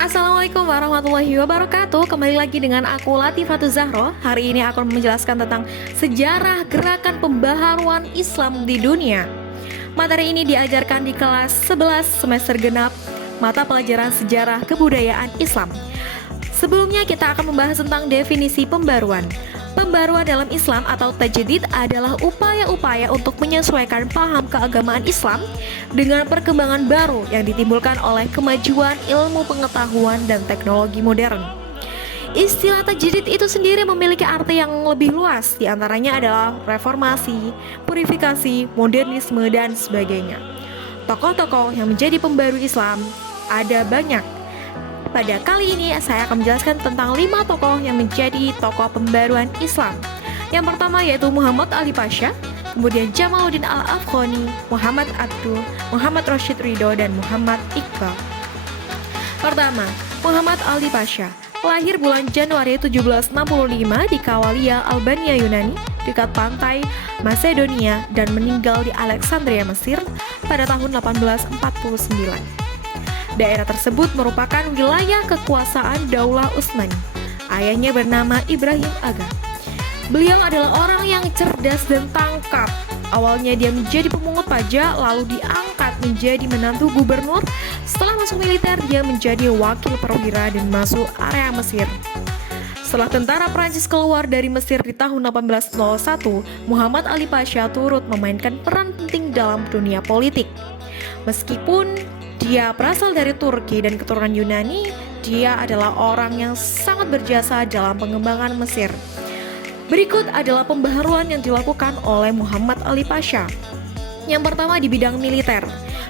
Assalamualaikum warahmatullahi wabarakatuh. Kembali lagi dengan aku Latifatul Zahro. Hari ini aku akan menjelaskan tentang sejarah gerakan pembaharuan Islam di dunia. Materi ini diajarkan di kelas 11 semester genap mata pelajaran sejarah kebudayaan Islam. Sebelumnya kita akan membahas tentang definisi pembaruan. Pembaruan dalam Islam atau tajdid adalah upaya-upaya untuk menyesuaikan paham keagamaan Islam dengan perkembangan baru yang ditimbulkan oleh kemajuan ilmu pengetahuan dan teknologi modern. Istilah tajdid itu sendiri memiliki arti yang lebih luas, diantaranya adalah reformasi, purifikasi, modernisme, dan sebagainya. Tokoh-tokoh yang menjadi pembaru Islam ada banyak. Pada kali ini saya akan menjelaskan tentang 5 tokoh yang menjadi tokoh pembaruan Islam. Yang pertama yaitu Muhammad Ali Pasha, kemudian Jamaluddin Al-Afghani, Muhammad Abduh, Muhammad Rashid Ridho, dan Muhammad Iqbal. Pertama, Muhammad Ali Pasha lahir bulan Januari 1765 di Kawalia, Albania, Yunani, dekat pantai Macedonia, dan meninggal di Alexandria, Mesir pada tahun 1849. Daerah tersebut merupakan wilayah kekuasaan Daulah Utsmani. Ayahnya bernama Ibrahim Aga. Beliau adalah orang yang cerdas dan tangkap. Awalnya dia menjadi pemungut pajak, lalu diangkat menjadi menantu gubernur. Setelah masuk militer, dia menjadi wakil perwira dan masuk area Mesir. Setelah tentara Prancis keluar dari Mesir di tahun 1801, Muhammad Ali Pasha turut memainkan peran penting dalam dunia politik. Meskipun dia berasal dari Turki dan keturunan Yunani, dia adalah orang yang sangat berjasa dalam pengembangan Mesir. Berikut adalah pembaharuan yang dilakukan oleh Muhammad Ali Pasha. Yang pertama di bidang militer.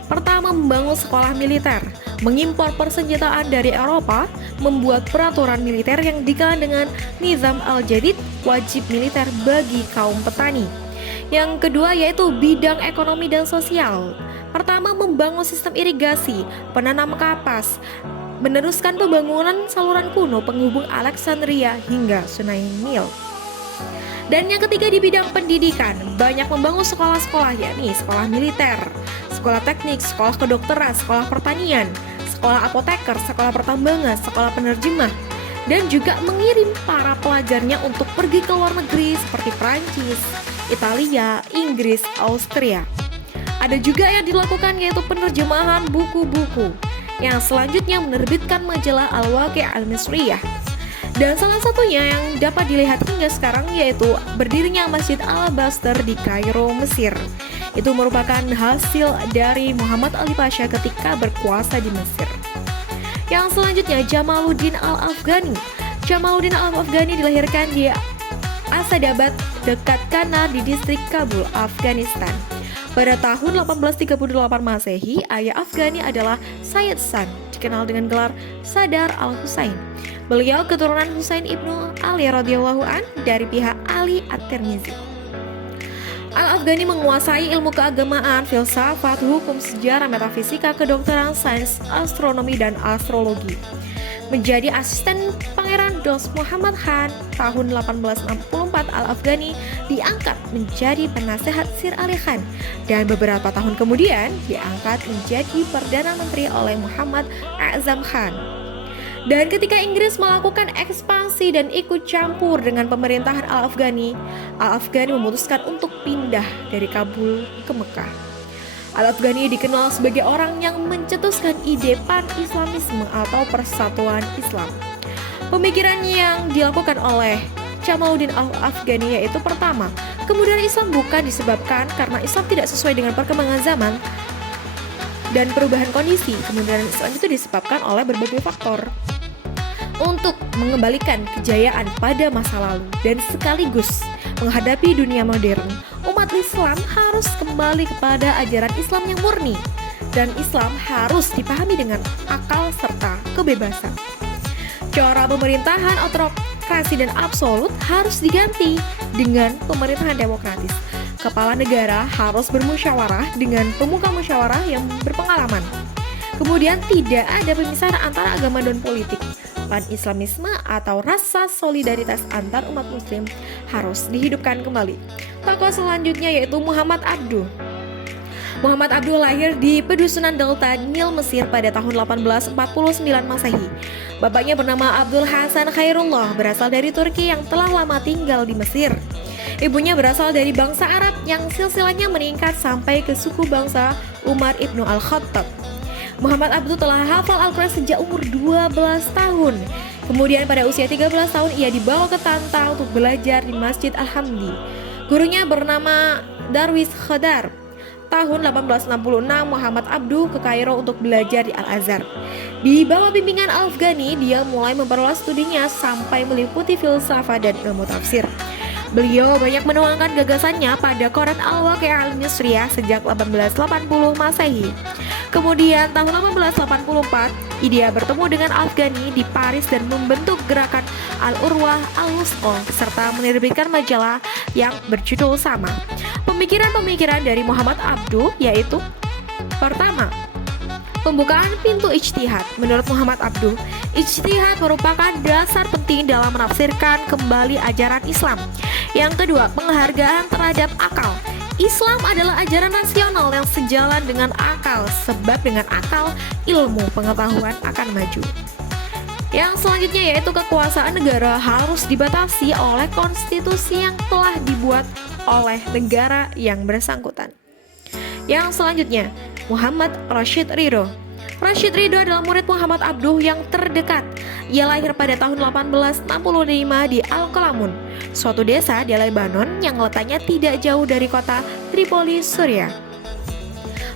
Pertama, membangun sekolah militer, mengimpor persenjataan dari Eropa, membuat peraturan militer yang dikenal dengan Nizam al-Jadid, wajib militer bagi kaum petani. Yang kedua yaitu bidang ekonomi dan sosial. Pertama, membangun sistem irigasi, penanam kapas, meneruskan pembangunan saluran kuno penghubung Alexandria hingga Sungai Nil. Dan yang ketiga di bidang pendidikan, banyak membangun sekolah-sekolah, yakni sekolah militer, sekolah teknik, sekolah kedokteran, sekolah pertanian, sekolah apoteker, sekolah pertambangan, sekolah penerjemah, dan juga mengirim para pelajarnya untuk pergi ke luar negeri seperti Prancis, Italia, Inggris, Austria. Ada juga yang dilakukan yaitu penerjemahan buku-buku, yang selanjutnya menerbitkan majalah Al-Waqi' Al-Misriyah. Dan salah satunya yang dapat dilihat hingga sekarang yaitu berdirinya Masjid Al-Bastar di Kairo, Mesir. Itu merupakan hasil dari Muhammad Ali Pasha ketika berkuasa di Mesir. Yang selanjutnya Jamaluddin Al-Afghani. Jamaluddin Al-Afghani dilahirkan di Asadabad dekat Kandahar di distrik Kabul, Afghanistan. Pada tahun 1838 Masehi, ayah Afghani adalah Sayyid San, dikenal dengan gelar Sadar al-Husain. Beliau keturunan Husain ibnu Ali radhiyallahu an dari pihak Ali at-Tirmizi. Al-Afghani menguasai ilmu keagamaan, filsafat, hukum, sejarah, metafisika, kedokteran, sains, astronomi, dan astrologi. Menjadi asisten Pangeran Dost Muhammad Khan tahun 1864, Al-Afghani diangkat menjadi penasehat Sir Ali Khan dan beberapa tahun kemudian diangkat menjadi Perdana Menteri oleh Muhammad A'zam Khan. Dan ketika Inggris melakukan ekspansi dan ikut campur dengan pemerintahan Al-Afghani, Al-Afghani memutuskan untuk pindah dari Kabul ke Mekah. Al-Afghani dikenal sebagai orang yang mencetuskan ide pan-Islamisme atau persatuan Islam. Pemikiran yang dilakukan oleh Jamaluddin Al-Afghani yaitu pertama, kemudian Islam bukan disebabkan karena Islam tidak sesuai dengan perkembangan zaman dan perubahan kondisi. Kemudian Islam itu disebabkan oleh berbagai faktor. Untuk mengembalikan kejayaan pada masa lalu dan sekaligus menghadapi dunia modern, umat Islam harus kembali kepada ajaran Islam yang murni, dan Islam harus dipahami dengan akal serta kebebasan. Cara pemerintahan autokrasi dan absolut harus diganti dengan pemerintahan demokratis. Kepala negara harus bermusyawarah dengan pemuka musyawarah yang berpengalaman. Kemudian tidak ada pemisahan antara agama dan politik. Pan-Islamisme atau rasa solidaritas antar umat muslim harus dihidupkan kembali. Tokoh selanjutnya yaitu Muhammad Abduh. Muhammad Abduh lahir di Pedusunan Delta Nil, Mesir pada tahun 1849 Masehi. Bapaknya bernama Abdul Hasan Khairullah, berasal dari Turki yang telah lama tinggal di Mesir. Ibunya berasal dari bangsa Arab yang silsilahnya meningkat sampai ke suku bangsa Umar ibnu Al-Khattab. Muhammad Abduh telah hafal Al-Quran sejak umur 12 tahun. Kemudian pada usia 13 tahun ia dibawa ke Tanta untuk belajar di Masjid Al-Hamdi. Gurunya bernama Darwis Khadar. Tahun 1866 Muhammad Abduh ke Kairo untuk belajar di Al-Azhar. Di bawah bimbingan Al-Afghani, dia mulai memperluas studinya sampai meliputi filsafat dan ilmu tafsir. Beliau banyak menuangkan gagasannya pada koran Al-Waqi'ah Al-Misriyah sejak 1880 Masehi. Kemudian tahun 1884, dia bertemu dengan Afghani di Paris dan membentuk gerakan Al-Urwah Al-Wusqa serta menerbitkan majalah yang berjudul sama. Pemikiran-pemikiran dari Muhammad Abduh yaitu: pertama, pembukaan pintu ijtihad. Menurut Muhammad Abduh, ijtihad merupakan dasar penting dalam menafsirkan kembali ajaran Islam. Yang kedua, penghargaan terhadap akal. Islam adalah ajaran rasional yang sejalan dengan akal, sebab dengan akal ilmu pengetahuan akan maju. Yang selanjutnya yaitu kekuasaan negara harus dibatasi oleh konstitusi yang telah dibuat oleh negara yang bersangkutan. Yang selanjutnya, Muhammad Rashid Ridho. Rashid Ridho adalah murid Muhammad Abduh yang terdekat. Ia lahir pada tahun 1865 di Al-Qalamun, suatu desa di Lebanon yang letaknya tidak jauh dari kota Tripoli, Suriah.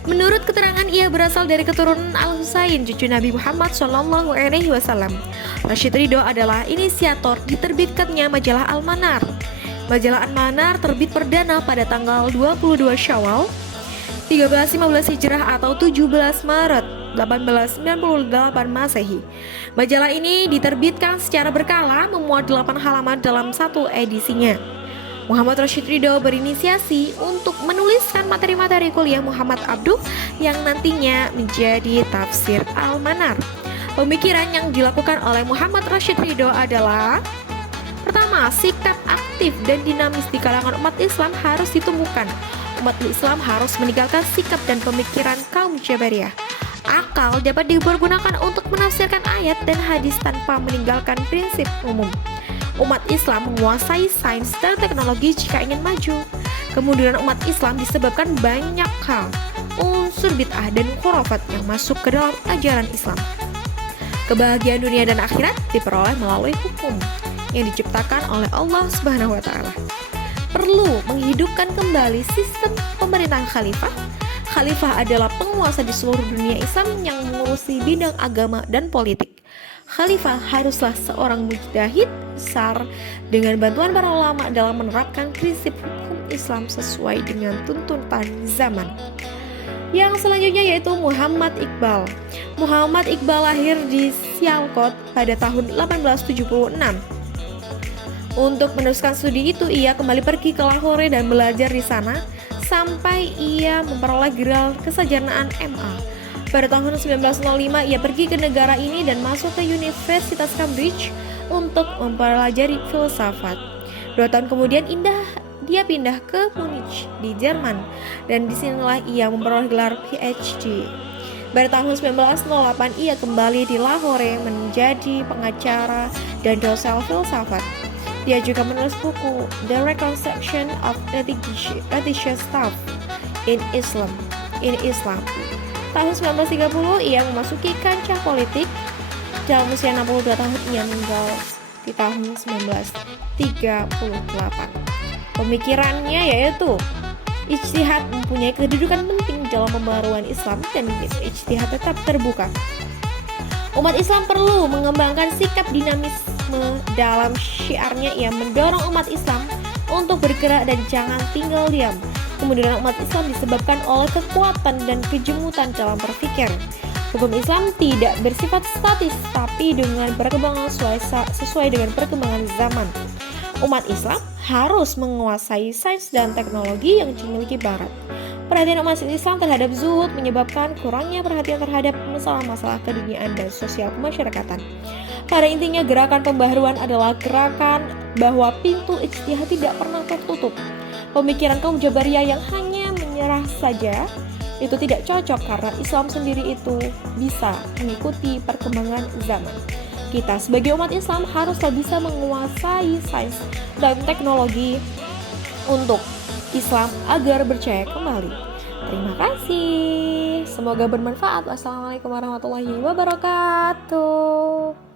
Menurut keterangan, ia berasal dari keturunan Al-Husain, cucu Nabi Muhammad SAW. Rashid Ridho adalah inisiator diterbitkannya majalah Al-Manar. Majalah Al-Manar terbit perdana pada tanggal 22 Syawal 1315 Hijrah atau 17 Maret 1898 Masehi. Majalah ini diterbitkan secara berkala, memuat 8 halaman dalam satu edisinya. Muhammad Rashid Ridho berinisiasi untuk menuliskan materi-materi kuliah Muhammad Abduh yang nantinya menjadi tafsir Al-Manar. Pemikiran yang dilakukan oleh Muhammad Rashid Ridho adalah: pertama, sikap aktif dan dinamis di kalangan umat Islam harus ditumbuhkan. Umat Islam harus meninggalkan sikap dan pemikiran kaum Jabariyah. Akal dapat dipergunakan untuk menafsirkan ayat dan hadis tanpa meninggalkan prinsip umum. Umat Islam menguasai sains dan teknologi jika ingin maju. Kemunduran umat Islam disebabkan banyak hal, unsur bid'ah dan khurafat yang masuk ke dalam ajaran Islam. Kebahagiaan dunia dan akhirat diperoleh melalui hukum yang diciptakan oleh Allah Subhanahu wa taala. Perlu menghidupkan kembali sistem pemerintahan khalifah. Khalifah adalah penguasa di seluruh dunia Islam yang mengurusi bidang agama dan politik. Khalifah haruslah seorang mujtahid besar dengan bantuan para ulama dalam menerapkan prinsip hukum Islam sesuai dengan tuntutan zaman. Yang selanjutnya yaitu Muhammad Iqbal. Muhammad Iqbal lahir di Sialkot pada tahun 1876. Untuk meneruskan studi itu, ia kembali pergi ke Lahore dan belajar di sana sampai ia memperoleh gelar kesarjanaan MA. Pada tahun 1905 ia pergi ke negara ini dan masuk ke Universitas Cambridge untuk mempelajari filsafat. 2 tahun kemudian dia pindah ke Munich di Jerman dan disinilah ia memperoleh gelar PhD. Pada tahun 1908 ia kembali di Lahore menjadi pengacara dan dosen filsafat. Dia juga menulis buku The Reconstruction of Religious Thought in Islam. Tahun 1930 ia memasuki kancah politik. Dalam usia 62 tahun ia meninggal di tahun 1938. Pemikirannya yaitu ijtihad mempunyai kedudukan penting dalam pembaruan Islam dan ijtihad tetap terbuka. Umat Islam perlu mengembangkan sikap dinamisme dalam syiarnya. Ia mendorong umat Islam untuk bergerak dan jangan tinggal diam. Kemunduran umat Islam disebabkan oleh kekuatan dan kejemutan dalam berpikir. Hukum Islam tidak bersifat statis, tapi dengan perkembangan sesuai dengan perkembangan zaman. Umat Islam harus menguasai sains dan teknologi yang dimiliki Barat. Perhatian umat Islam terhadap zuhud menyebabkan kurangnya perhatian terhadap masalah-masalah keduniaan dan sosial kemasyarakatan. Pada intinya, gerakan pembaharuan adalah gerakan bahwa pintu ijtihad tidak pernah tertutup. Pemikiran kaum Jabariyah yang hanya menyerah saja itu tidak cocok karena Islam sendiri itu bisa mengikuti perkembangan zaman. Kita sebagai umat Islam haruslah bisa menguasai sains dan teknologi untuk Islam agar berjaya kembali. Terima kasih. Semoga bermanfaat. Wassalamualaikum warahmatullahi wabarakatuh.